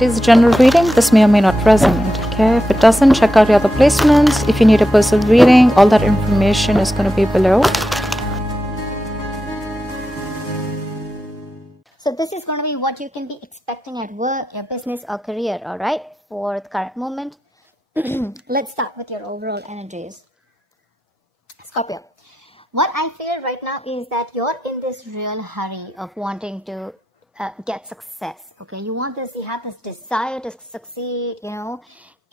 It is a general reading. This may or may not resonate. Okay, if it doesn't, check out your other placements. If you need a personal reading, all that information is going to be below. So this is going to be what you can be expecting at work, your business or career, all right, for the current moment. Let's start with your overall energies. Scorpio, what I feel right now is that you're in this real hurry of wanting to get success. Okay, you have this desire to succeed, you know,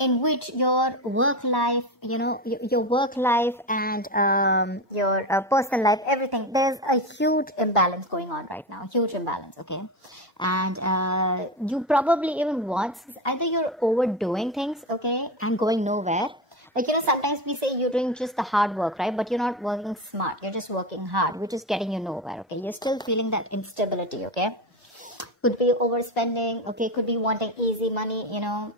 in which your work life, you know, your work life and your personal life, everything, there's a huge imbalance going on right now, huge imbalance. Okay, and you probably even want, either you're overdoing things, okay, and going nowhere. Like, you know, sometimes we say you're doing just the hard work, right? But you're not working smart. You're just working hard, which is getting you nowhere, okay? You're still feeling that instability, okay? Could be overspending, okay? Could be wanting easy money, you know,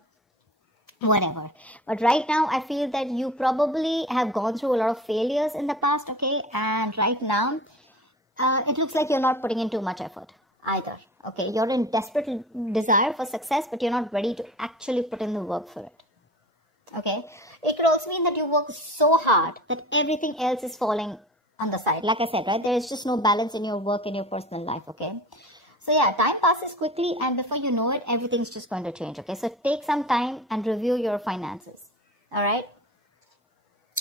whatever. But right now, I feel that you probably have gone through a lot of failures in the past, okay? And right now, it looks like you're not putting in too much effort either, okay? You're in desperate desire for success, but you're not ready to actually put in the work for it, okay? It could also mean that you work so hard that everything else is falling on the side. Like I said, right, there is just no balance in your work and your personal life, okay? So yeah, time passes quickly, and before you know it, everything's just going to change, okay? So take some time and review your finances, all right?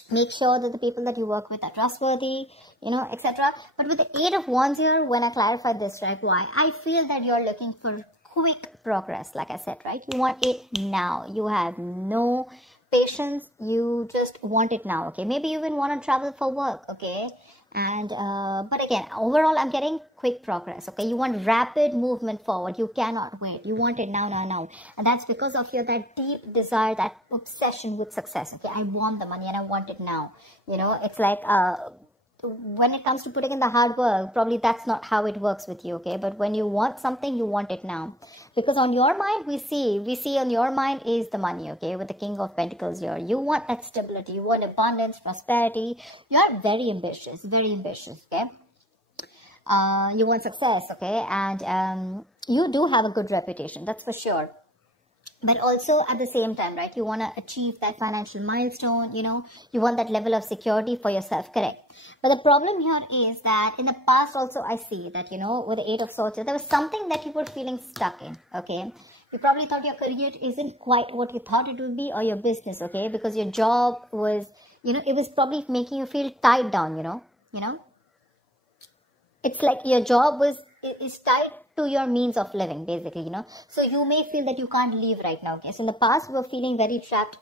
Make sure that the people that you work with are trustworthy, you know, etc. But with the 8 of Wands here, when I clarify this, right, why? I feel that you're looking for quick progress, like I said, right? You want it now. You have no patience, you just want it now, okay? Maybe you even want to travel for work, okay? And but again, overall, I'm getting quick progress, okay? You want rapid movement forward. You cannot wait. You want it now. And that's because of your that deep desire, that obsession with success, okay? I want the money and I want it now. You know, it's like when it comes to putting in the hard work, probably that's not how it works with you, okay? But when you want something, you want it now. Because on your mind, we see on your mind is the money, okay? With the King of Pentacles here. You want that stability. You want abundance, prosperity. You're very ambitious, okay? You want success, okay? And you do have a good reputation, that's for sure. But also at the same time, right, you want to achieve that financial milestone, you know, you want that level of security for yourself, correct? But the problem here is that in the past also I see that, you know, with the 8 of Swords, there was something that you were feeling stuck in, okay? You probably thought your career isn't quite what you thought it would be, or your business, okay? Because your job was, you know, it was probably making you feel tied down, you know? It's like your job is tied to your means of living, basically, you know. So you may feel that you can't leave right now, okay? So in the past, we were feeling very trapped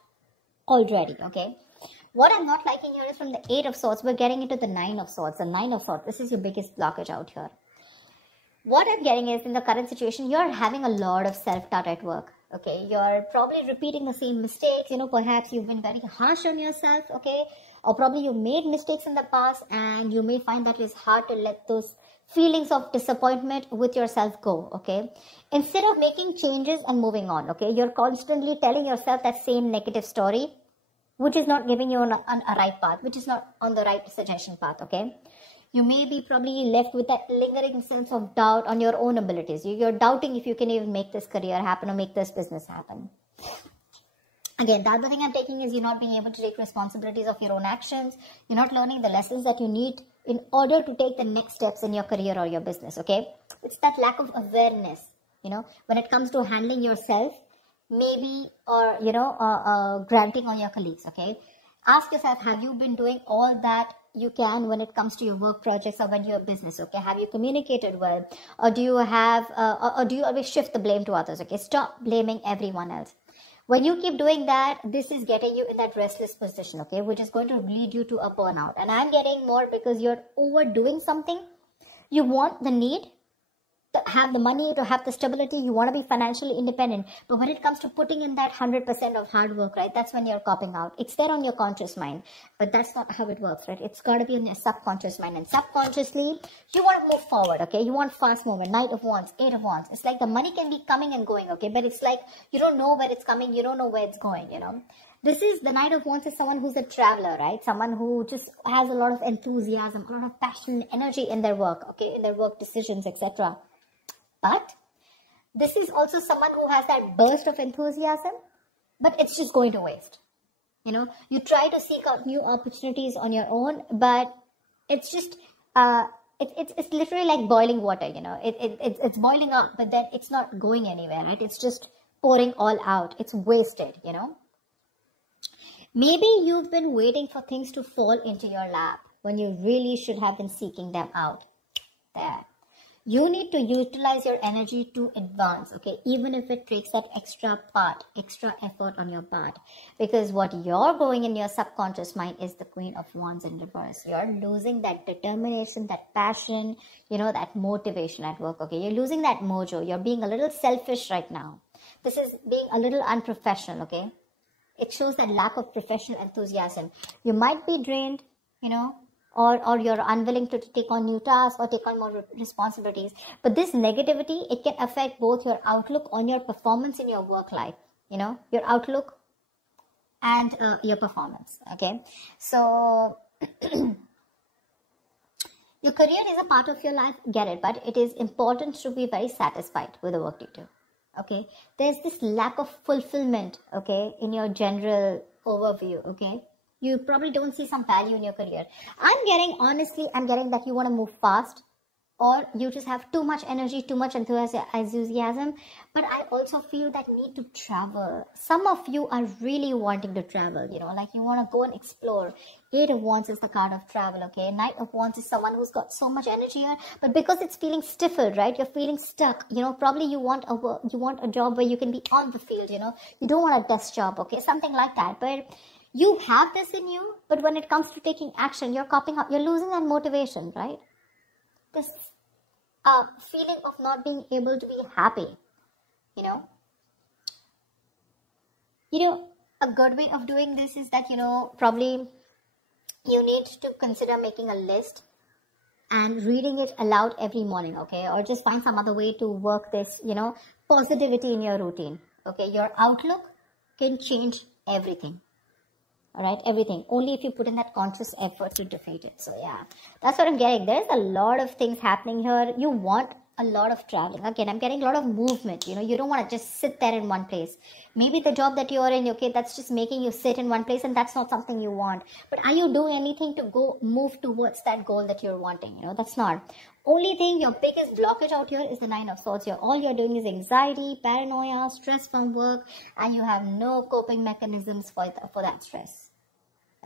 already, okay? What I'm not liking here is from the 8 of Swords, we're getting into the 9 of Swords. The 9 of Swords, this is your biggest blockage out here. What I'm getting is, in the current situation, you're having a lot of self-doubt at work, okay? You're probably repeating the same mistakes, you know, perhaps you've been very harsh on yourself, okay? Or probably you made mistakes in the past, and you may find that it's hard to let those feelings of disappointment with yourself go, okay? Instead of making changes and moving on, okay, you're constantly telling yourself that same negative story, which is not giving you on a right path, which is not on the right suggestion path, okay? You may be probably left with that lingering sense of doubt on your own abilities. You're doubting if you can even make this career happen or make this business happen. Again, the other thing I'm taking is you're not being able to take responsibilities of your own actions. You're not learning the lessons that you need in order to take the next steps in your career or your business, okay? It's that lack of awareness, you know, when it comes to handling yourself, maybe, or, you know, granting on your colleagues, okay? Ask yourself, have you been doing all that you can when it comes to your work projects or when you're a business, okay? Have you communicated well? Or do you have, or do you always shift the blame to others, okay? Stop blaming everyone else. When you keep doing that, this is getting you in that restless position, okay, which is going to lead you to a burnout. And I'm getting more because you're overdoing something. You want the need to have the money, to have the stability. You want to be financially independent. But when it comes to putting in that 100% of hard work, right, that's when you're copping out. It's there on your conscious mind, but that's not how it works, right? It's got to be in your subconscious mind. And subconsciously, you want to move forward, okay? You want fast movement. 9 of Wands, 8 of Wands. It's like the money can be coming and going, okay? But it's like you don't know where it's coming. You don't know where it's going, you know? This is, the Knight of Wands is someone who's a traveler, right? Someone who just has a lot of enthusiasm, a lot of passion, energy in their work, okay? In their work decisions, etc. But This is also someone who has that burst of enthusiasm, but it's just going to waste. You know, you try to seek out new opportunities on your own, but it's just, it's literally like boiling water, you know. It's boiling up, but then it's not going anywhere, right? It's just pouring all out. It's wasted, you know. Maybe you've been waiting for things to fall into your lap when you really should have been seeking them out. There. You need to utilize your energy to advance, okay? Even if it takes that extra effort on your part. Because what you're going in your subconscious mind is the Queen of Wands in reverse. You're losing that determination, that passion, you know, that motivation at work, okay? You're losing that mojo. You're being a little selfish right now. This is being a little unprofessional, okay? It shows that lack of professional enthusiasm. You might be drained, you know, or you're unwilling to take on new tasks or take on more responsibilities. But this negativity, it can affect both your outlook on your performance in your work life, you know, your outlook and your performance, okay? So, your career is a part of your life, get it, but it is important to be very satisfied with the work you do, okay? There's this lack of fulfillment, okay, in your general overview, okay? You probably don't see some value in your career. Honestly, I'm getting that you want to move fast, or you just have too much energy, too much enthusiasm. But I also feel that need to travel. Some of you are really wanting to travel, you know, like you want to go and explore. Eight of Wands is the card of travel, okay? Knight of Wands is someone who's got so much energy here, but because it's feeling stifled, right? You're feeling stuck, you know, probably you want a job where you can be on the field, you know? You don't want a desk job, okay? Something like that, but you have this in you, but when it comes to taking action, you're copping up, you're losing that motivation, right? This feeling of not being able to be happy, you know. A good way of doing this is that, you know, probably you need to consider making a list and reading it aloud every morning, okay? Or just find some other way to work this, you know, positivity in your routine, okay? Your outlook can change everything. All right, everything. Only if you put in that conscious effort to defeat it. So yeah, that's what I'm getting. There's a lot of things happening here. You want a lot of traveling. Again, I'm getting a lot of movement. You know, you don't want to just sit there in one place. Maybe the job that you're in, okay, that's just making you sit in one place, and that's not something you want. But are you doing anything to move towards that goal that you're wanting? You know, that's not. Only thing, your biggest blockage out here is the Nine of Swords. All you're doing is anxiety, paranoia, stress from work, and you have no coping mechanisms for that stress.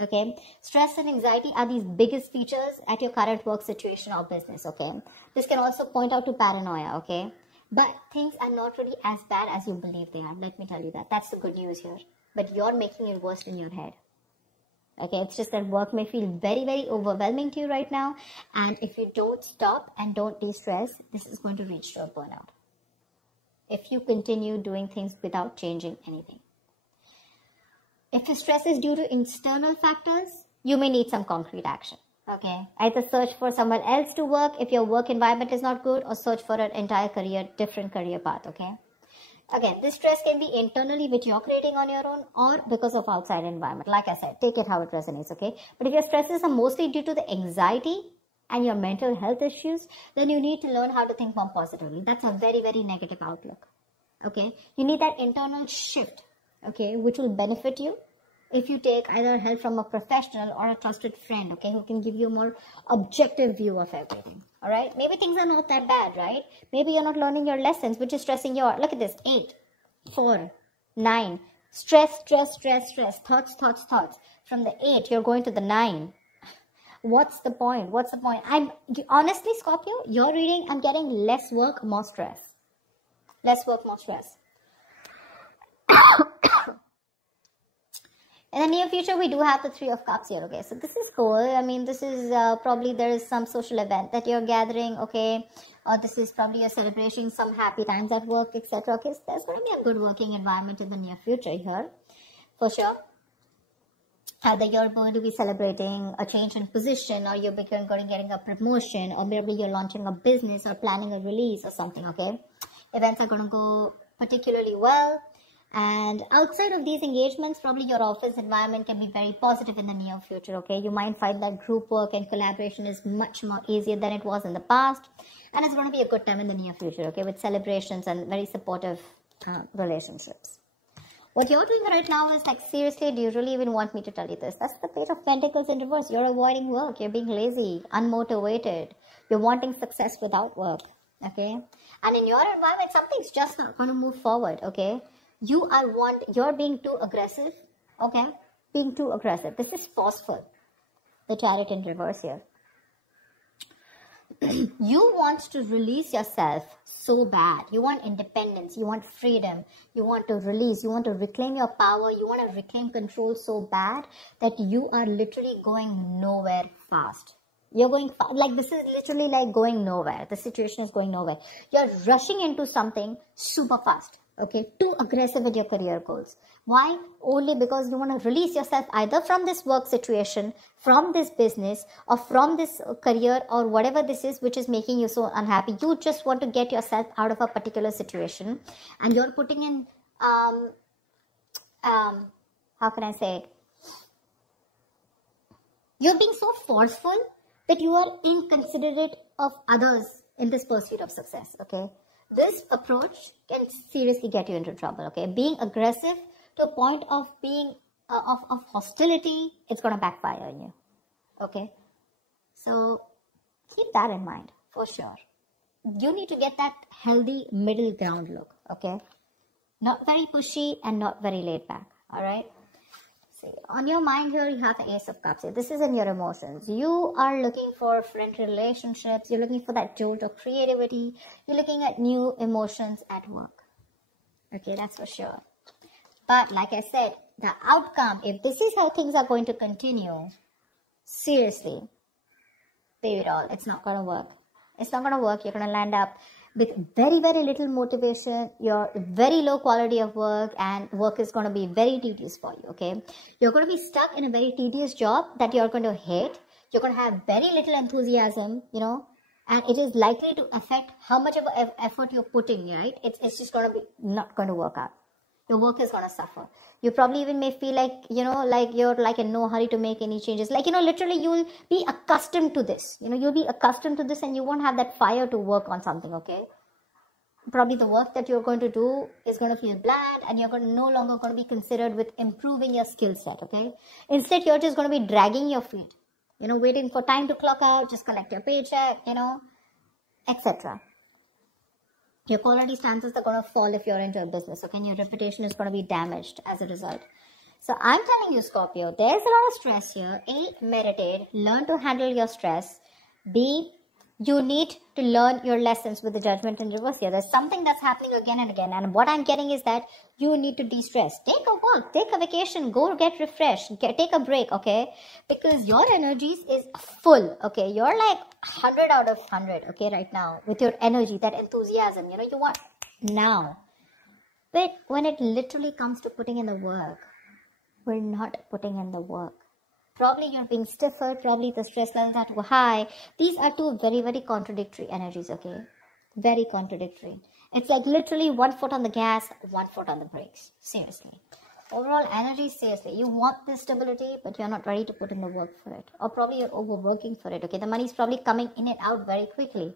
Okay, stress and anxiety are these biggest features at your current work situation or business, okay? This can also point out to paranoia, okay? But things are not really as bad as you believe they are. Let me tell you that. That's the good news here. But you're making it worse in your head. Okay, it's just that work may feel very, very overwhelming to you right now. And if you don't stop and don't de-stress, this is going to reach to a burnout. If you continue doing things without changing anything. If your stress is due to external factors, you may need some concrete action, okay? Either search for someone else to work if your work environment is not good, or search for an entire different career path, okay? Again, this stress can be internally, which you're creating on your own, or because of outside environment. Like I said, take it how it resonates, okay? But if your stresses are mostly due to the anxiety and your mental health issues, then you need to learn how to think more positively. That's a very, very negative outlook, okay? You need that internal shift, okay, which will benefit you if you take either help from a professional or a trusted friend, okay, who can give you a more objective view of everything, all right? Maybe things are not that bad, right? Maybe you're not learning your lessons, which is stressing you out. Look at this, 8, 4, 9, stress, thoughts. From the 8, you're going to the 9. What's the point? Honestly, Scorpio, your reading, I'm getting less work, more stress. Less work, more stress. In the near future, we do have the 3 of Cups here, okay? So this is cool. I mean, this is probably there is some social event that you're gathering, okay? Or this is probably you're celebrating some happy times at work, etc. Okay, so there's going to be a good working environment in the near future here, for sure. Either you're going to be celebrating a change in position, or you're getting a promotion, or maybe you're launching a business or planning a release or something, okay? Events are going to go particularly well. And outside of these engagements, probably your office environment can be very positive in the near future, okay? You might find that group work and collaboration is much more easier than it was in the past. And it's going to be a good time in the near future, okay? With celebrations and very supportive relationships. What you're doing right now is like, seriously, do you really even want me to tell you this? That's the Page of Pentacles in reverse. You're avoiding work. You're being lazy, unmotivated. You're wanting success without work, okay? And in your environment, something's just not going to move forward, okay? You're being too aggressive, okay? Being too aggressive. This is forceful. The Chariot in reverse here. You want to release yourself so bad. You want independence. You want freedom. You want to release. You want to reclaim your power. You want to reclaim control so bad that you are literally going nowhere fast. You're going like, this is literally like going nowhere. The situation is going nowhere. You're rushing into something super fast. Okay, too aggressive with your career goals. Why? Only because you want to release yourself either from this work situation, from this business, or from this career, or whatever this is which is making you so unhappy. You just want to get yourself out of a particular situation, and you're putting in how can I say it? You're being so forceful that you are inconsiderate of others in this pursuit of success. Okay. This approach can seriously get you into trouble, okay? Being aggressive to a point of being, of hostility, it's going to backfire on you, okay? So, keep that in mind, for sure. You need to get that healthy middle ground look, okay? Not very pushy and not very laid back, all right? See, on your mind here, you have the Ace of Cups here. This is in your emotions. You are looking for friend relationships. You're looking for that jolt of creativity. You're looking at new emotions at work. Okay, that's for sure. But like I said, the outcome, if this is how things are going to continue, seriously, baby doll, it's not going to work. It's not going to work. You're going to land up with very, very little motivation, your very low quality of work, and work is going to be very tedious for you, okay? You're going to be stuck in a very tedious job that you're going to hate. You're going to have very little enthusiasm, you know, and it is likely to affect how much of effort you're putting, right? It's just going to be not going to work out. Your work is going to suffer. You probably even may feel like, you know, like you're like in no hurry to make any changes. Like, you know, literally you'll be accustomed to this. You know, you'll be accustomed to this and you won't have that fire to work on something, okay? Probably the work that you're going to do is going to feel bland and you're no longer going to be considered with improving your skill set, okay? Instead, you're just going to be dragging your feet, you know, waiting for time to clock out, just collect your paycheck, you know, etc. Your quality standards are going to fall if you're into a business, okay? And your reputation is going to be damaged as a result. So I'm telling you, Scorpio, there's a lot of stress here. A, meditate, learn to handle your stress. B, you need to learn your lessons with the Judgment in reverse here. There's something that's happening again and again. And what I'm getting is that you need to de-stress. Take a walk, take a vacation, go get refreshed, take a break, okay? Because your energies is full, okay? You're like 100 out of 100, okay, right now. With your energy, that enthusiasm, you know, you want now. But when it literally comes to putting in the work, we're not putting in the work. Probably you're being stiffer, probably the stress levels are too high. These are two very, very contradictory energies, okay? Very contradictory. It's like literally 1 foot on the gas, 1 foot on the brakes. Seriously. Overall energy, seriously. You want this stability, but you're not ready to put in the work for it. Or probably you're overworking for it, okay? The money's probably coming in and out very quickly.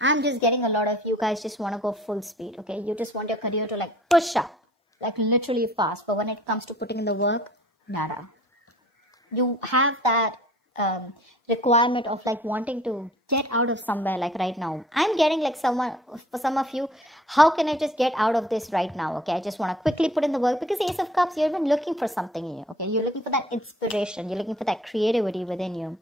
I'm just getting a lot of you guys just want to go full speed, okay? You just want your career to like push up, like literally fast. But when it comes to putting in the work, nada. You have that requirement of like wanting to get out of somewhere, like right now. I'm getting like someone, for some of you, how can I just get out of this right now? Okay, I just want to quickly put in the work, because Ace of Cups, you've been looking for something in you, okay? You're looking for that inspiration, you're looking for that creativity within you.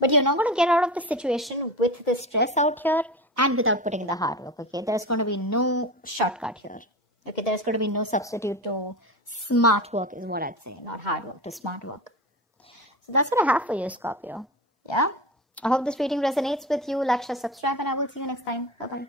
But you're not going to get out of the situation with the stress out here and without putting in the hard work, okay? There's going to be no shortcut here. Okay, there's going to be no substitute to smart work is what I'd say. Not hard work, to smart work. So that's what I have for you, Scorpio. Yeah? I hope this reading resonates with you. Like, share, subscribe, and I will see you next time. Bye-bye.